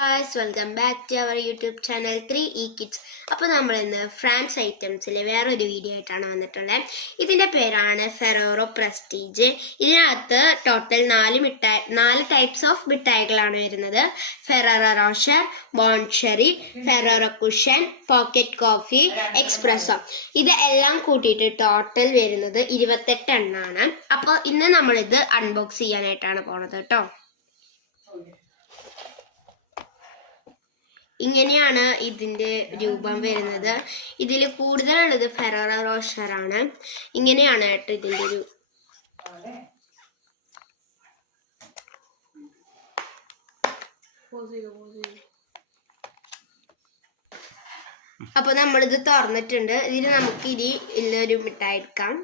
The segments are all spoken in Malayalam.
Guys, welcome back to our YouTube channel 3E Kids. അപ്പോൾ നമ്മൾ ഇന്ന് ഫ്രാൻസ് ഐറ്റംസിലെ വേറൊരു വീഡിയോ ആയിട്ടാണ് വന്നിട്ടുള്ളത്. ഇതിൻ്റെ പേരാണ് ഫെറോറോ പ്രസ്റ്റീജ്. ഇതിനകത്ത് ടോട്ടൽ 4 ടൈപ്സ് ഓഫ് മിഠായികളാണ് വരുന്നത്. ഫെറോറോ റോഷർ, ബോൺഷെറി, ഫെറോറോ കുഷൻ, പോക്കറ്റ് കോഫി, എക്സ്പ്രസോ. ഇത് എല്ലാം കൂട്ടിയിട്ട് ടോട്ടൽ വരുന്നത് 28 എണ്ണമാണ്. അപ്പോൾ ഇന്ന് നമ്മളിത് അൺബോക്സ് ചെയ്യാനായിട്ടാണ് പോണത് കേട്ടോ. ഇങ്ങനെയാണ് ഇതിൻ്റെ രൂപം വരുന്നത്. ഇതിൽ കൂടുതലുള്ളത് ഫെറോറോ റോഷർ ആണ്. ഇങ്ങനെയാണ് കേട്ടോ ഇതിൻ്റെ ഒരു അപ്പൊ നമ്മളിത് തുറന്നിട്ടുണ്ട്. ഇതിൽ നമുക്ക് ഇനി ഇല്ലൊരു മിഠായി എടുക്കാം.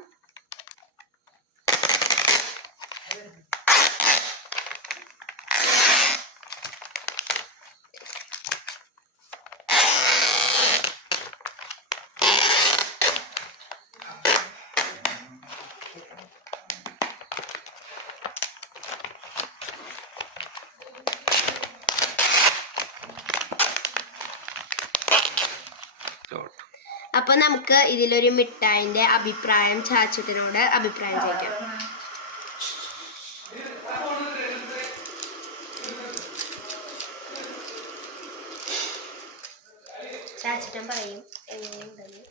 അപ്പൊ നമുക്ക് ഇതിലൊരു മിഠായിന്റെ അഭിപ്രായം ചാച്ചട്ടിനോട് അഭിപ്രായം ചോദിക്കാം. ചാച്ചട്ടൻ പറയും എങ്ങനെയുണ്ടെന്ന്.